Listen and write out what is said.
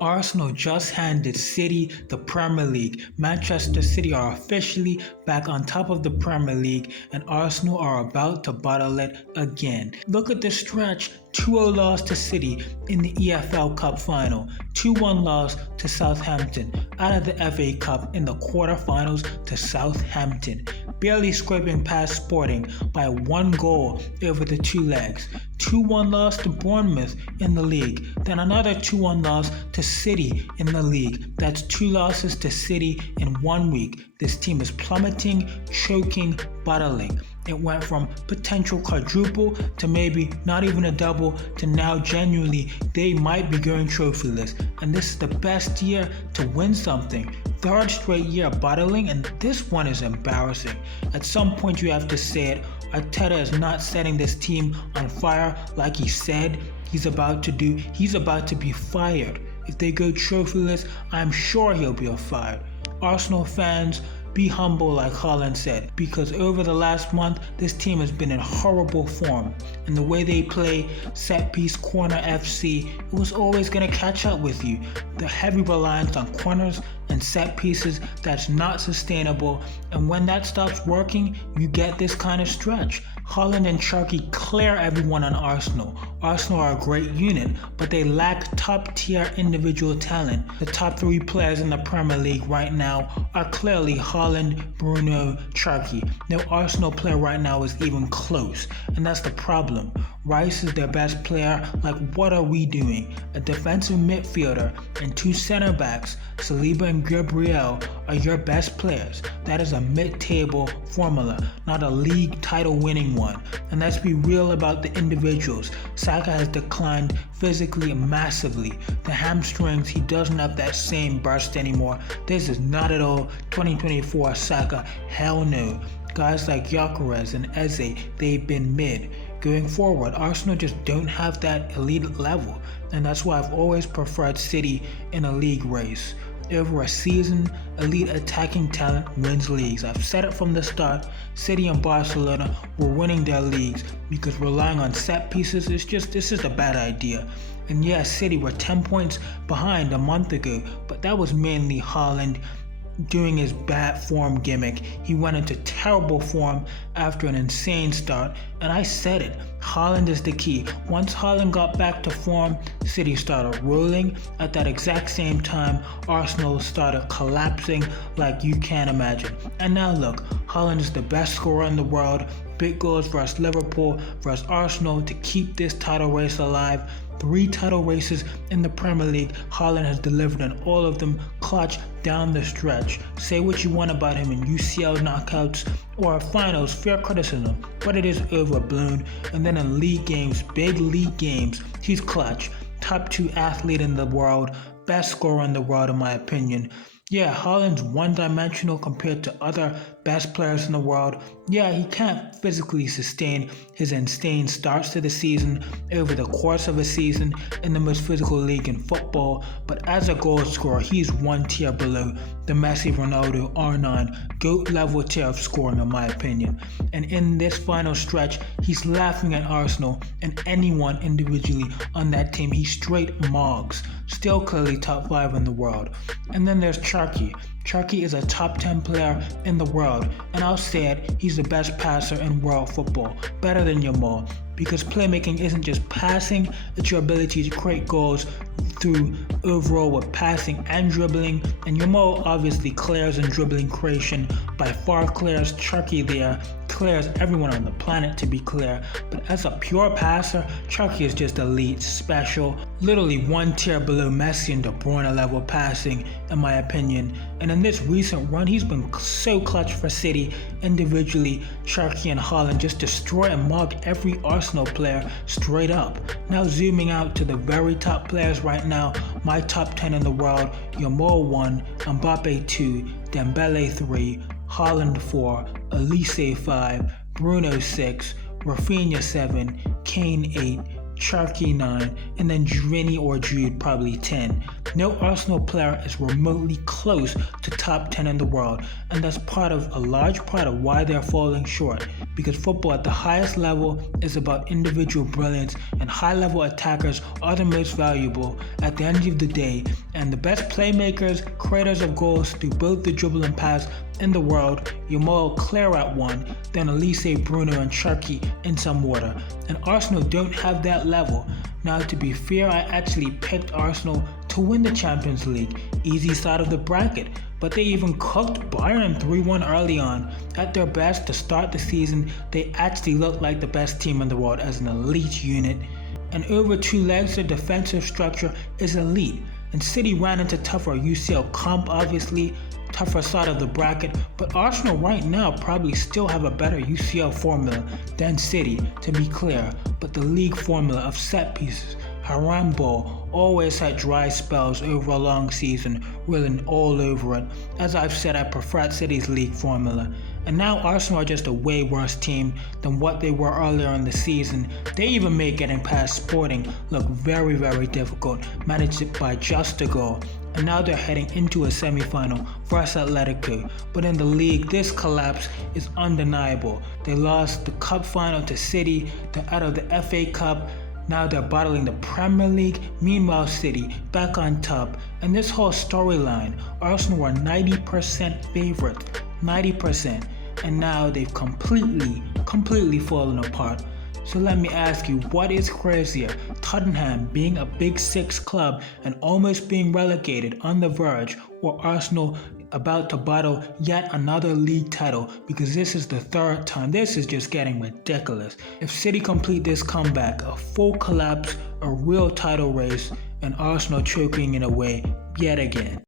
Arsenal just handed City the Premier League. Manchester City are officially back on top of the Premier League, and Arsenal are about to bottle it again. Look at the stretch. 2-0 loss to City in the EFL Cup final, 2-1 loss to Southampton out of the FA Cup in the quarterfinals to Southampton, barely scraping past Sporting by 1 goal over the 2 legs, 2-1 loss to Bournemouth in the league, then another 2-1 loss to City in the league. That's 2 losses to City in 1 week. This team is plummeting, choking, bottling. It went from potential quadruple to maybe not even a double to now genuinely they might be going trophyless. And this is the best year to win something. 3rd straight year bottling, and this one is embarrassing. At some point you have to say it. Arteta is not setting this team on fire like he said he's about to do. He's about to be fired. If they go trophyless, I'm sure he'll be fired. Arsenal fans, be humble like Haaland said, because over the last month this team has been in horrible form, and the way they play set piece corner FC, it was always going to catch up with you. The heavy reliance on corners and set pieces, that's not sustainable, and when that stops working you get this kind of stretch. Haaland and Chucky clear everyone on Arsenal. Arsenal are a great unit, but they lack top tier individual talent. The top 3 players in the Premier League right now are clearly Haaland, Bruno, Chucky. No Arsenal player right now is even close, and that's the problem. Rice is their best player. Like, what are we doing? A defensive midfielder and 2 center backs, Saliba and Gabriel, are your best players. That is a mid-table formula, not a league title winning one. And let's be real about the individuals. Saka has declined physically massively. The hamstrings, he doesn't have that same burst anymore. This is not at all 2024 Saka. Hell no. Guys like Gyökeres and Eze, they've been mid. Going forward, Arsenal just don't have that elite level, and that's why I've always preferred City in a league race. Over a season, elite attacking talent wins leagues. I've said it from the start. City and Barcelona were winning their leagues because relying on set pieces this is a bad idea. And yeah, City were 10 points behind a month ago, but that was mainly Haaland doing his bad form gimmick. He went into terrible form after an insane start, and I said it, Haaland is the key. Once Haaland got back to form, City started rolling. At that exact same time, Arsenal started collapsing like you can't imagine. And now look, Haaland is the best scorer in the world. Big goals versus Liverpool versus Arsenal to keep this title race alive. 3 title races in the Premier League, Haaland has delivered in all of them, clutch down the stretch. Say what you want about him in UCL knockouts or finals, fair criticism, but it is overblown. And then in league games, big league games, he's clutch. Top 2 athlete in the world, best scorer in the world in my opinion. Yeah, Haaland's one-dimensional compared to other best players in the world. Yeah, he can't physically sustain his insane starts to the season over the course of a season in the most physical league in football, but as a goal scorer, he's 1 tier below the Messi, Ronaldo, R9, GOAT level tier of scoring in my opinion. And in this final stretch, he's laughing at Arsenal and anyone individually on that team. He straight mogs. Still clearly top 5 in the world. And then there's Chucky. Chucky is a top 10 player in the world, and I'll say it, he's the best passer in world football, better than Yamal, because playmaking isn't just passing, it's your ability to create goals through overall with passing and dribbling, and Yamal obviously clears and dribbling creation, by far clears Chucky there, clears everyone on the planet to be clear, but as a pure passer, Chucky is just elite, special, literally 1 tier below Messi and De Bruyne level passing in my opinion. And in this recent run, he's been so clutch for City. Individually, Chucky and Haaland just destroy and mug every Arsenal player straight up. Now zooming out to the very top players right now, my top 10 in the world, Yamal 1, Mbappe 2, Dembele 3, Haaland 4, Elise 5, Bruno 6, Rafinha 7, Kane 8, Cherky 9, and then Drini or Jude probably 10. No Arsenal player is remotely close to top 10 in the world, and that's a large part of why they're falling short, because football at the highest level is about individual brilliance, and high-level attackers are the most valuable at the end of the day, and the best playmakers, creators of goals through both the dribble and pass in the world, you're more clear at one than Elise, Bruno, and Cherky in some water, and Arsenal don't have that level. Now, to be fair, I actually picked Arsenal to win the Champions League, easy side of the bracket, but they even cooked Bayern 3-1 early on. At their best to start the season, they actually looked like the best team in the world as an elite unit, and over two legs their defensive structure is elite, and City ran into tougher UCL comp, obviously, tougher side of the bracket, but Arsenal right now probably still have a better UCL formula than City, to be clear, but the league formula of set pieces, Haram ball, always had dry spells over a long season, written all over it. As I've said, I prefer City's league formula. And now Arsenal are just a way worse team than what they were earlier in the season. They even made getting past Sporting look very, very difficult, managed it by just a goal. And now they're heading into a semi-final versus Atletico. But in the league, this collapse is undeniable. They lost the cup final to City, they're out of the FA Cup, now they're battling the Premier League, meanwhile City back on top. And this whole storyline, Arsenal were 90% favorites, 90%, and now they've completely fallen apart. So let me ask you, what is crazier? Tottenham being a Big Six club and almost being relegated on the verge, or Arsenal about to battle yet another league title, because this is the third time. This is just getting ridiculous. If City complete this comeback, a full collapse, a real title race, and Arsenal choking it away yet again.